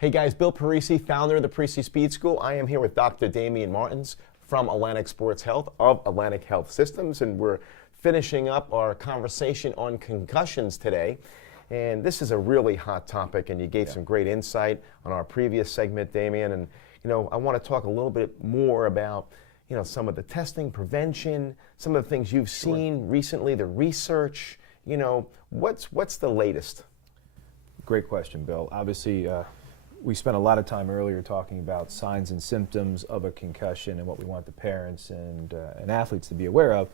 Hey guys, Bill Parisi, founder of the Parisi Speed School. I am here with Dr. Damian Martins from Atlantic Sports Health of Atlantic Health Systems, and we're finishing up our conversation on concussions today. And this is a really hot topic, and you gave some great insight on our previous segment, Damian. And I want to talk a little bit more about some of the testing, prevention, some of the things you've seen recently, the research. What's the latest? Great question, Bill. Obviously, we spent a lot of time earlier talking about signs and symptoms of a concussion and what we want the parents and athletes to be aware of.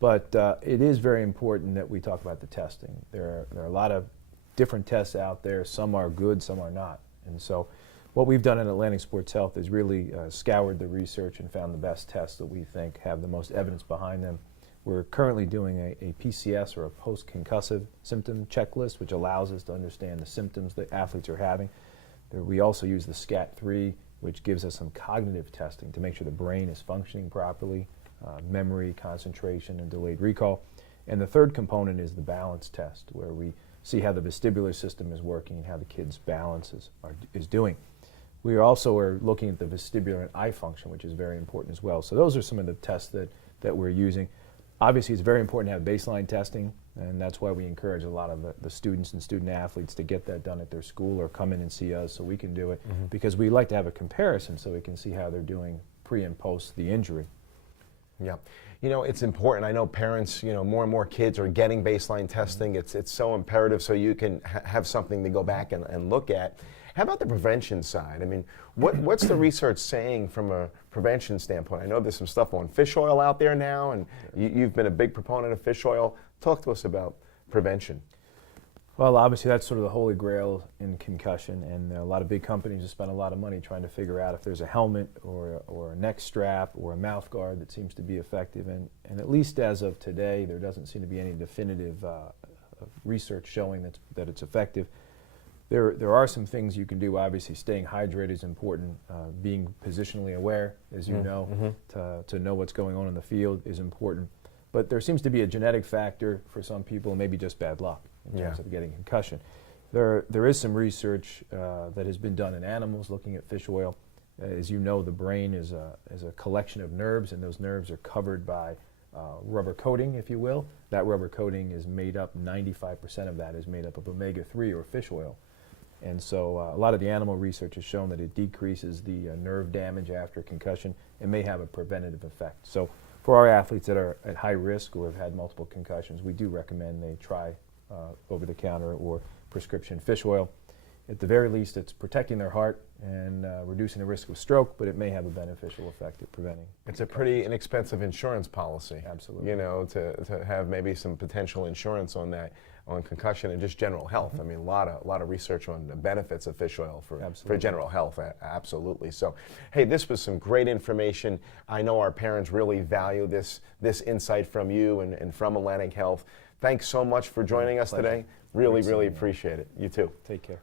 But it is very important that we talk about the testing. There are a lot of different tests out there. Some are good, some are not. And so what we've done at Atlantic Sports Health is really scoured the research and found the best tests that we think have the most evidence behind them. We're currently doing a PCS, or a post-concussive symptom checklist, which allows us to understand the symptoms that athletes are having. We also use the SCAT-3, which gives us some cognitive testing to make sure the brain is functioning properly, memory, concentration, and delayed recall. And the third component is the balance test, where we see how the vestibular system is working and how the kid's balance is doing. We also are looking at the vestibular and eye function, which is very important as well. So those are some of the tests that we're using. Obviously, it's very important to have baseline testing, and that's why we encourage a lot of the students and student athletes to get that done at their school or come in and see us so we can do it, because we like to have a comparison so we can see how they're doing pre and post the injury. Yeah. It's important. I know parents, more and more kids are getting baseline testing. It's so imperative so you can have something to go back and look at. How about the prevention side? I mean, what's the research saying from a prevention standpoint? I know there's some stuff on fish oil out there now, and you've been a big proponent of fish oil. Talk to us about prevention. Well, obviously that's sort of the holy grail in concussion, and a lot of big companies have spent a lot of money trying to figure out if there's a helmet or a neck strap or a mouth guard that seems to be effective. And at least as of today, there doesn't seem to be any definitive research showing that it's effective. There are some things you can do. Obviously, staying hydrated is important. Being positionally aware, as you know, to know what's going on in the field is important. But there seems to be a genetic factor for some people, and maybe just bad luck in terms of getting concussion. There is some research that has been done in animals looking at fish oil. As you know, the brain is a collection of nerves, and those nerves are covered by rubber coating, if you will. That rubber coating is made up, 95% of that is made up of omega-3 or fish oil. And so a lot of the animal research has shown that it decreases the nerve damage after concussion and may have a preventative effect. So for our athletes that are at high risk or have had multiple concussions, we do recommend they try over-the-counter or prescription fish oil. At the very least, it's protecting their heart and reducing the risk of stroke, but it may have a beneficial effect at preventing. It's a pretty inexpensive insurance policy. Absolutely. To have maybe some potential insurance on that, on concussion and just general health. I mean, a lot of research on the benefits of fish oil for general health. Absolutely. So, hey, this was some great information. I know our parents really value this insight from you and from Atlantic Health. Thanks so much for joining us today. Really appreciate it. You too. Take care.